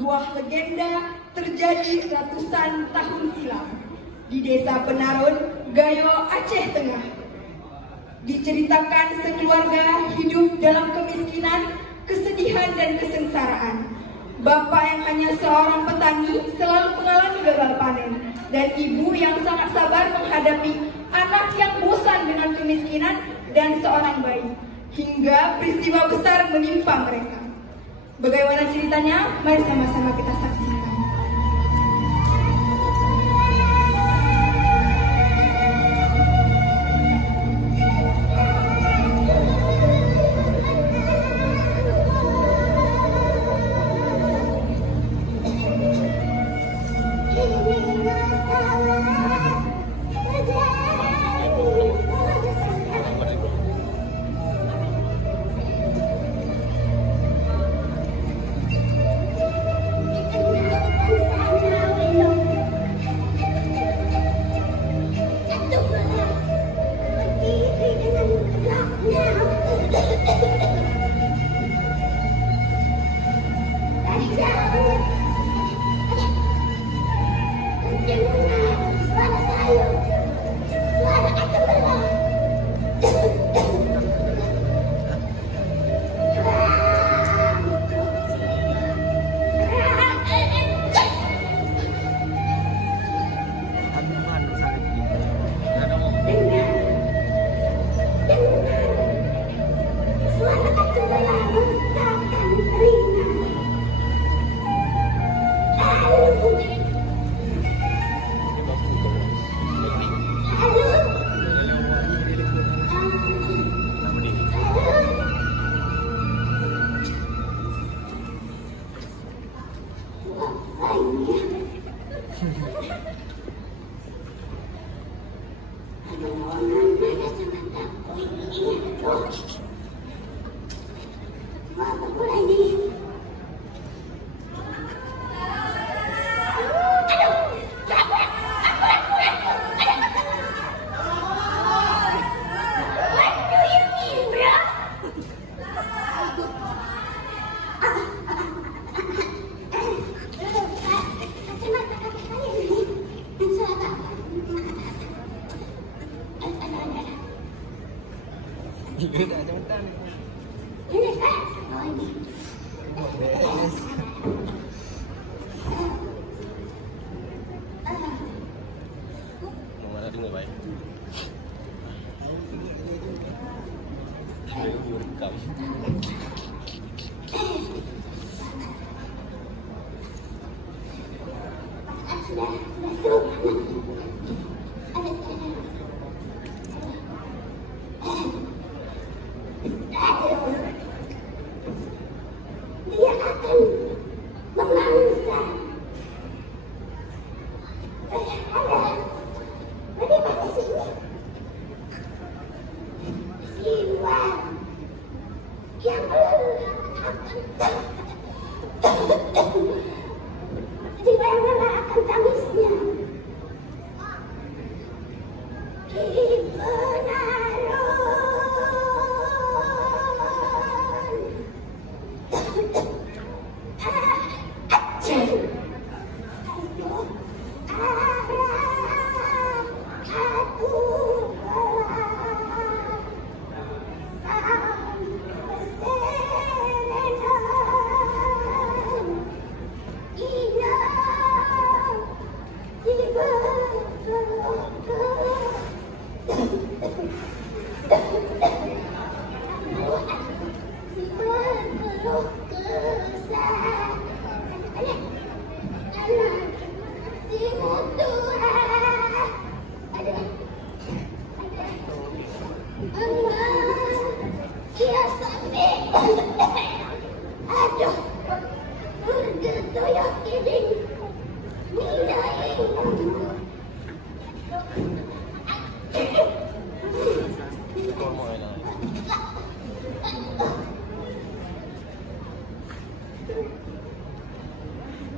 sebuah legenda terjadi ratusan tahun silam di Desa Penarun, Gayo, Aceh Tengah. Diceritakan sekeluarga hidup dalam kemiskinan, kesedihan, dan kesengsaraan. Bapak yang hanya seorang petani selalu mengalami gagal panen, dan ibu yang sangat sabar menghadapi anak yang bosan dengan kemiskinan dan seorang bayi, hingga peristiwa besar menimpa mereka. Bagaimana ceritanya? Mari sama-sama kita saksikan.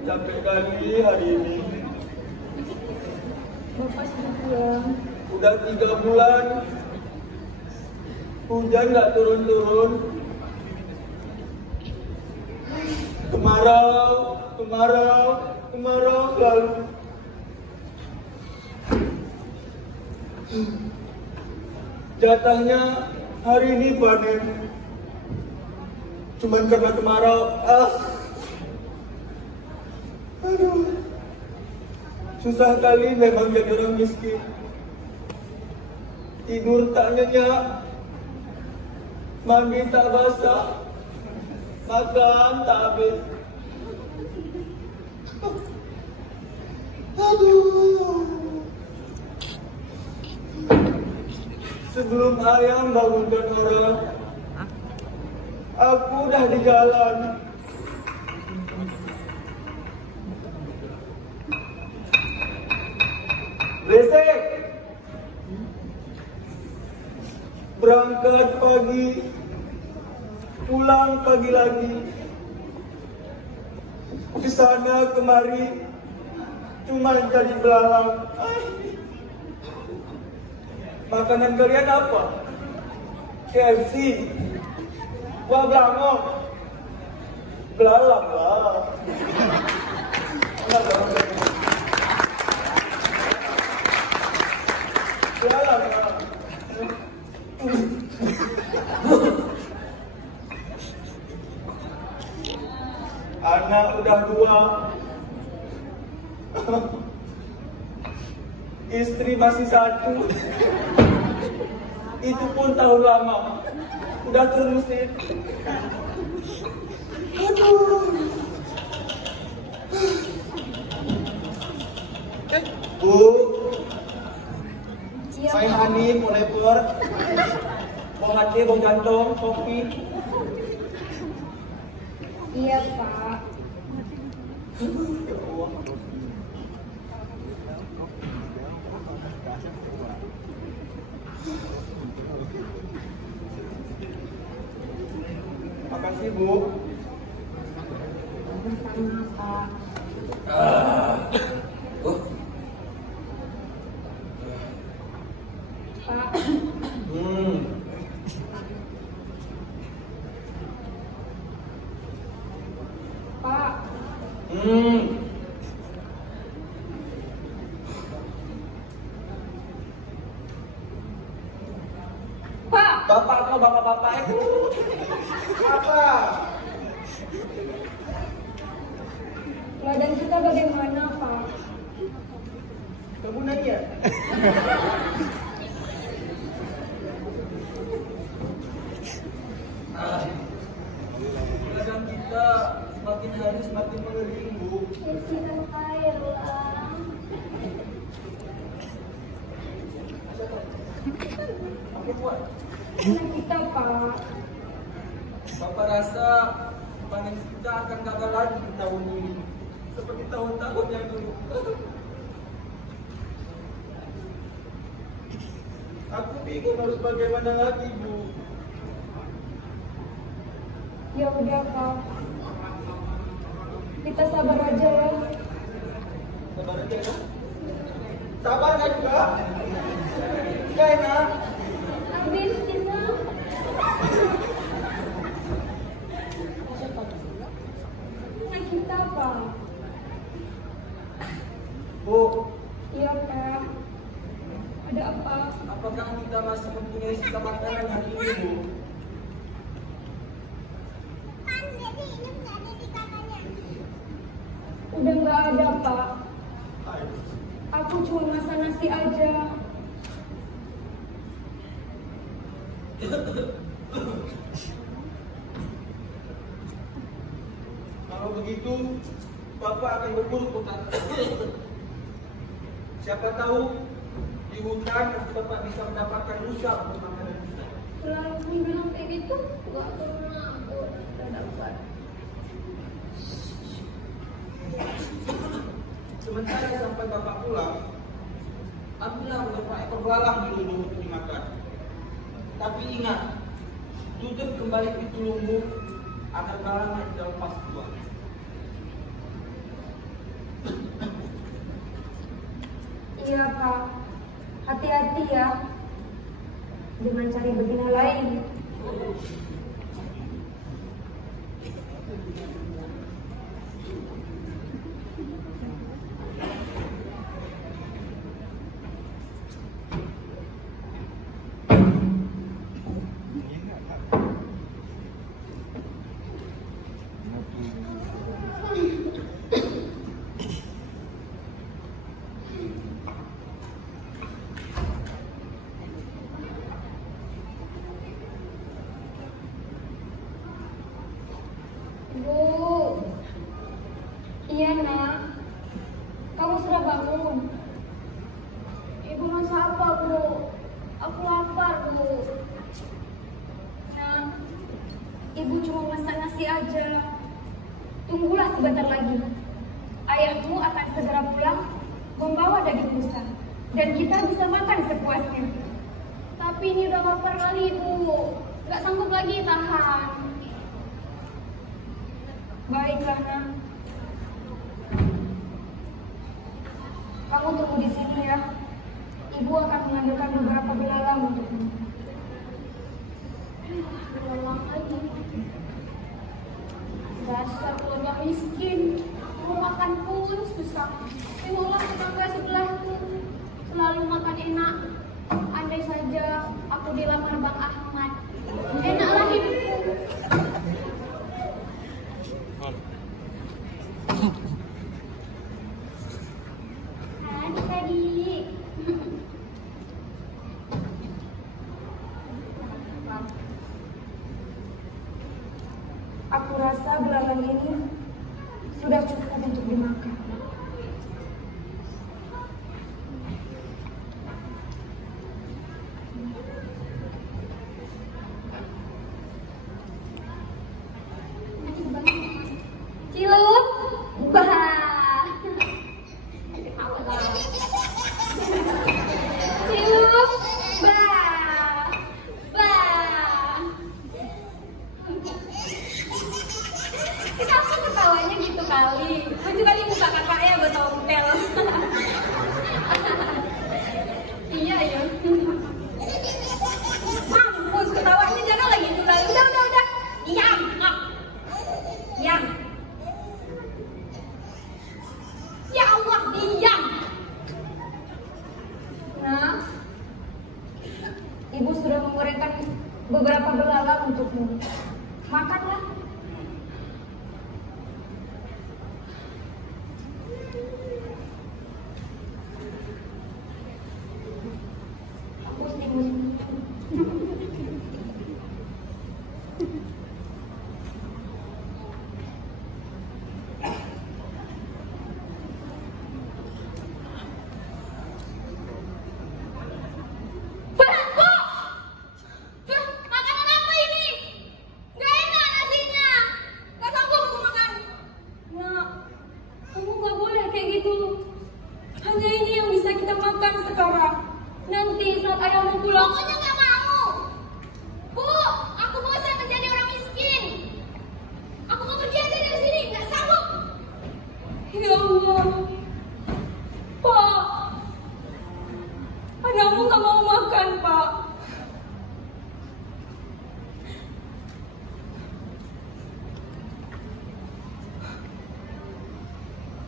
Capek kali hari ini. Bapak sudah pulang. Udah 3 bulan. Hujan nggak turun-turun. Kemarau kemarau selalu. Jatahnya hari ini panen. Cuman karena kemarau. Aduh. Susah kali memang jadi orang miskin. Tidur tak nyenyak, mandi tak basah, makan tak habis. Aduh. Sebelum ayam bangunkan orang, aku udah di jalan. Beresek. Berangkat pagi, pulang pagi lagi. Ke sana kemari, cuma jadi belalang. Makanan kalian apa? KFC, wah belangong, belalang lah. Belalang lah. Anak udah 2, istri masih 1. Itu pun tahun lama, udah terusin. Aduh. Bu, saya Hani, mau leper, mau hati, mau jantung, kopi. Iya, Pak. Makasih, Bu. Sama-sama, Pak. Pak. Pak. Pak. Bapak kau, bapak-bapak itu. Apa? Ladang kita bagaimana, Pak? Kamu nanya? Ladang kita semakin hari semakin mengering, Bu. Bersihkan air, lah. Apa buat? Anak kita, Pak. Bapak rasa panen kita akan gagal lagi di tahun ini, seperti tahun-tahun yang dulu. Aku bingung harus bagaimana lagi, Bu. Ya udah, Pak. Kita sabar aja ya. Sabar aja ya. Sabar kan juga? Gak enak. Habis kita. Anak kita, Pak. Bu, Iya, Pak. Ada apa? apakah kita masih mempunyai sisa makanan hari ini, Bu? Udah nggak ada, Pak. Aku cuma masak nasi aja. Kalau begitu, Bapak akan berburu hutan. Siapa tahu di hutan Bapak bisa mendapatkan rusa untuk makanan kita. Kalau aku bilang kayak gitu, nggak pernah aku udah dapat. Sementara sampai Bapak pulang, ambillah beberapa ekor belalang dulu untuk dimakan. Tapi ingat, tutup kembali pintu lumbung agar belangnya tidak lepas keluar. Iya, Pak. Hati-hati ya. Jangan cari betina lain. Bu. Iya, Nak. Kamu sudah bangun? Ibu masak apa, Bu? Aku lapar, Bu. Nah, Ibu cuma masak nasi aja. Tunggulah sebentar lagi. Ayahmu akan segera pulang membawa daging rusa. Dan kita bisa makan sepuasnya. Tapi ini udah lapar kali, Bu. Gak sanggup lagi tahan. Baiklah, Nak. Kamu tunggu di sini ya. Ibu akan mengambilkan beberapa belalang untukmu. Belalang lagi. Dasar keluarga miskin. Mau makan pun susah. Tengoklah tetangga sebelahku. Selalu makan enak. Andai saja aku dilamar Bang Ahmad. Enaklah hidupku. Adik-adik. Aku rasa belalang ini sudah cukup untuk dimakan. Cilup. Bah. Cilup. Bah. Bah. Kenapa ketawanya gitu kali? Lucu kali muka kakaknya betompel. Iya ya. Mampus ketawanya, jangan lagi itu lagi. Udah. Diam. Diam. Ya Allah, diam. Nah, Ibu sudah menggorengkan beberapa belalang untukmu. Makanlah. Hapus timusmu. Perutku! Makanan apa ini? Gak enak nasinya. Gak sanggup aku makan. Nah, kamu gak boleh kayak gitu. Hanya ini yang bisa kita makan sekarang. Nanti saat ayahmu pulang, Pokoknya gak mau. Bu, aku bosan menjadi orang miskin. Aku mau pergi aja dari sini. Gak sanggup. ya Allah, Pak, ayahmu gak mau makan, Pak.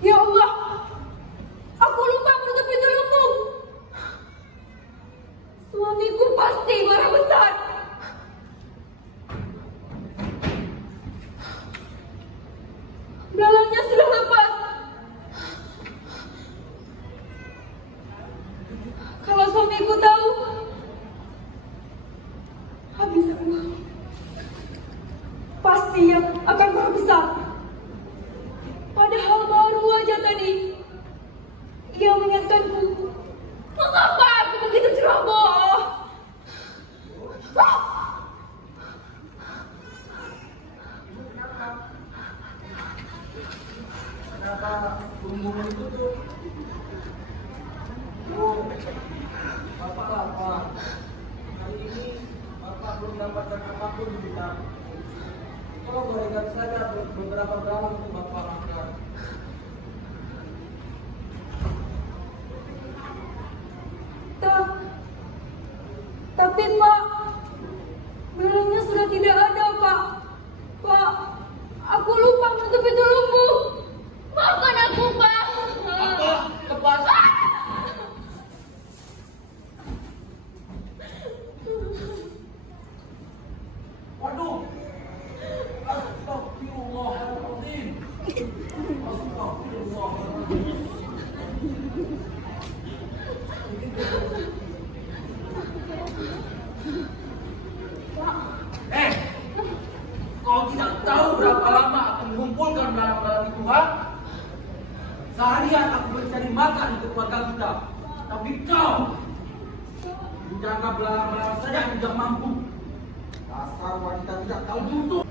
Ya Allah, aku lupa menutup pintu lumbung. Suamiku pasti marah besar. Belalangnya sudah lepas. Kalau suamiku tahu, habis aku. Pasti yang akan marah besar. Padahal baru aja tadi ia mengingatkanku. Mengapa aku begitu ceroboh? Kenapa burung itu tuh? Oh, Bapak lapar. Hari ini Bapak belum dapatkan apapun di kita. Tolong gorengan saja beberapa belalang untuk Bapak makan. Tapi Pak, belalangnya sudah tidak ada, Pak. Pak, aku lupa menutup pintu lumbung. Maafkan aku, Pak. Apa? Lepas. Waduh. Astagfirullahaladzim. Astagfirullahaladzim. Kau tidak tahu berapa lama aku mengumpulkan belalang-belalang itu, ha? Seharian aku mencari makan untuk keluarga kita. Tapi kau menjaga belalang-belalang saja yang tidak mampu. Dasar wanita tidak tahu duduk.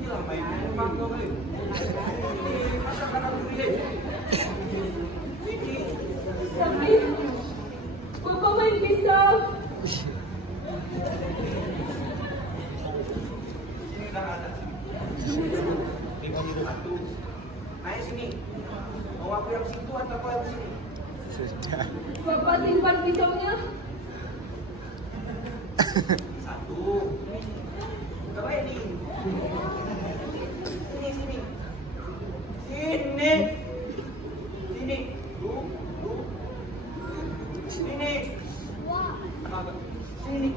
Inilah main kau beli. Ini masakan aku beli. Tapi Bapak main pisau. Sini dah ada. Bingung itu satu. Naik sini. Mau aku yang situ atau kau yang sini? Bapak simpan pisaunya. Satu. Coba ini. Sini. Sini. Sini. Lu. Sini. Sini.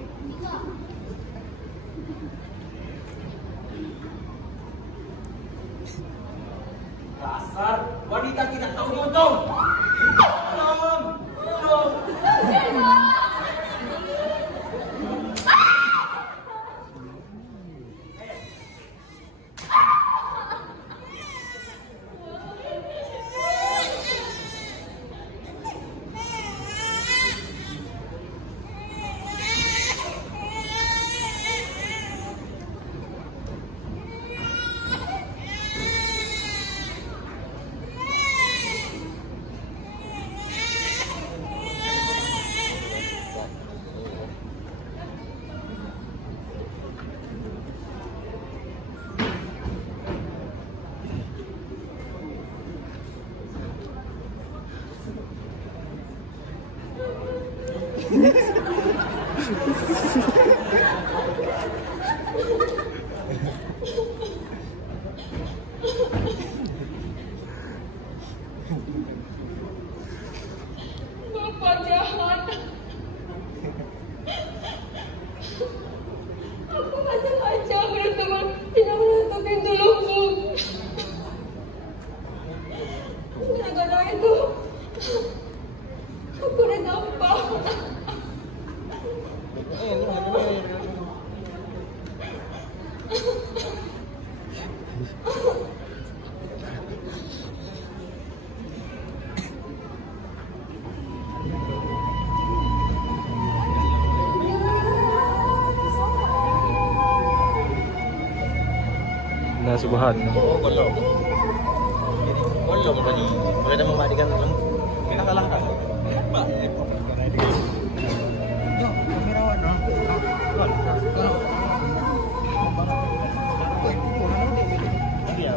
Dasar wanita tidak tahu untung. Bapak jahat. Aku nggak sengaja berteman tidak menutup pintu lubung. Gara-gara itu aku digampar. Nah, subhanallah. Oh, kolom. Kolom tadi. Boleh dah memadikan lembu. Kita salah kan? Pak. Yo, kamera warna. Kalau dia.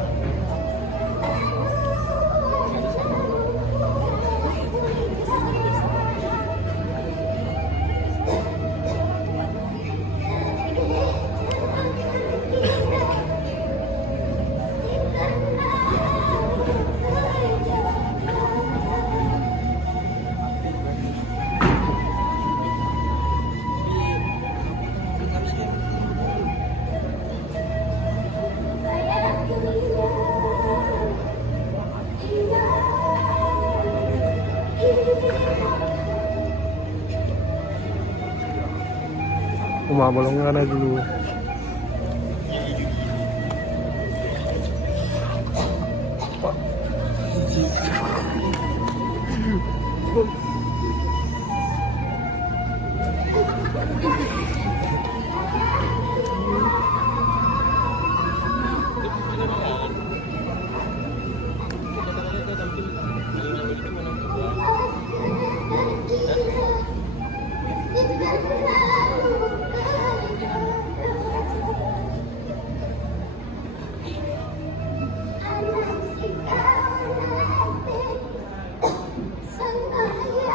Rumah bolongan aja dulu. Somebody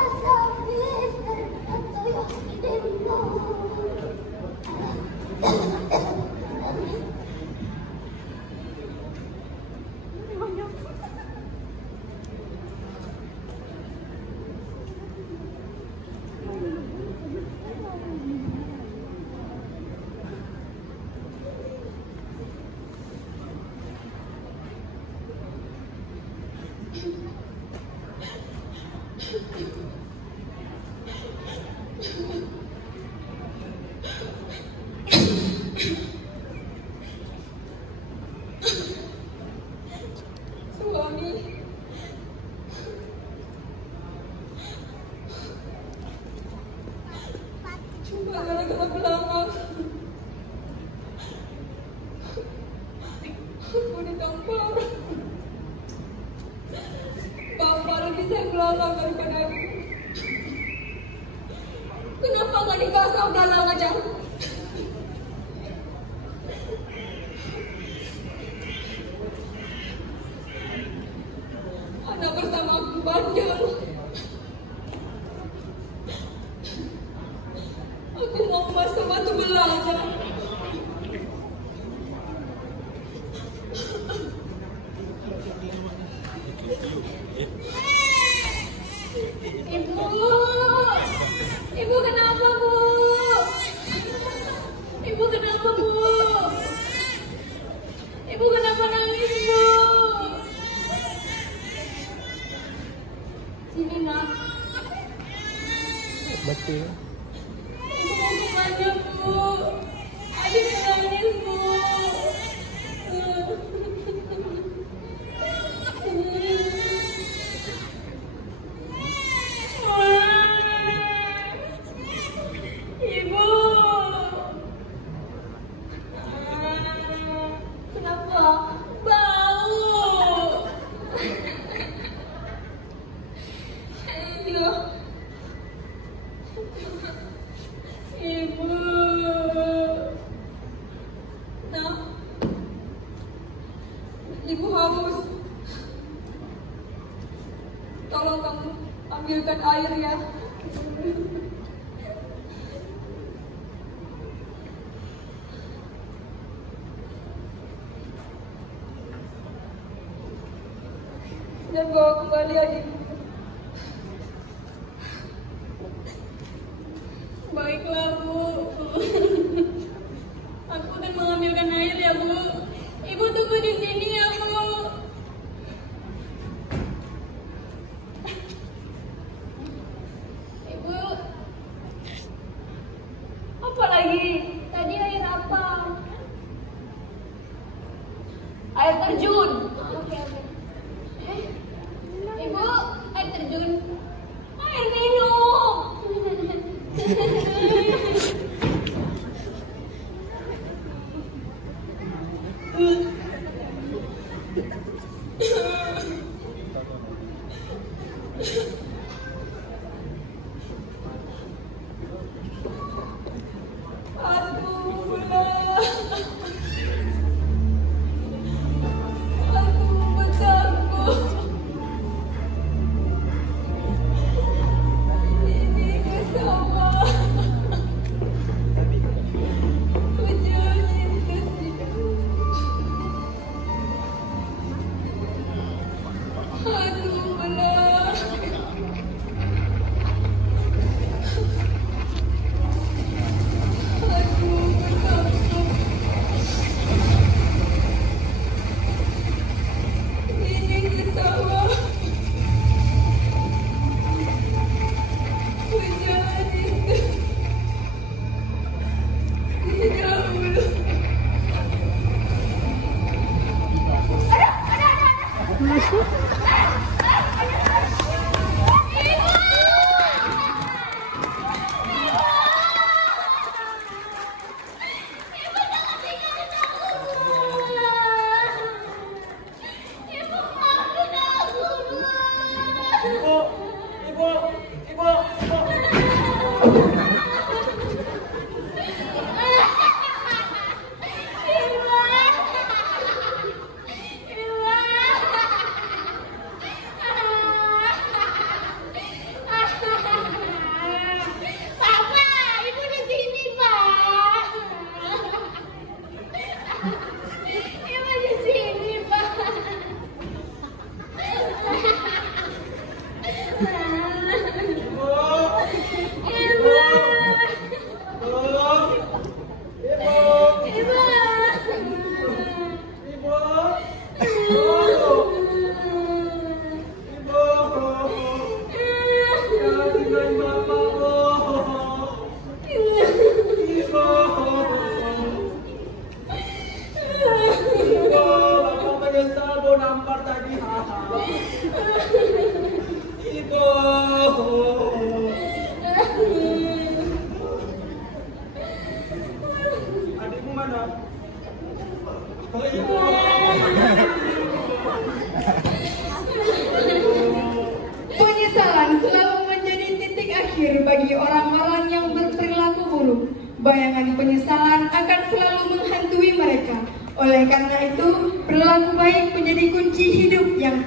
telah belakang. Aku ditampar. Bapak lebih sayang belalang daripada aku. Kenapa nggak dikasih belalang aja? Anak pertama aku bandel. Aku mau masuk batu belajar. Ibu kenapa Bu? Ibu kenapa Bu? Ibu kenapa nangis Bu? Sini nak. Betul. Ibu mau kemana Bu? Adik nangis Bu. Ibu. Kenapa? Bau. Iya. Ibu. Nah. Ibu haus. Tolong kamu ambilkan air ya. Dan bawa kembali adikku. Baiklah Bu. Aku akan mengambilkan air ya Bu. Ibu tunggu di sini ya Bu. Ibu. Apa lagi? Tadi air apa? Air terjun. Oke. Ibu, air terjun. Air minum. Aduh, Bayangan penyesalan akan selalu menghantui mereka. Oleh karena itu, perilaku baik menjadi kunci hidup yang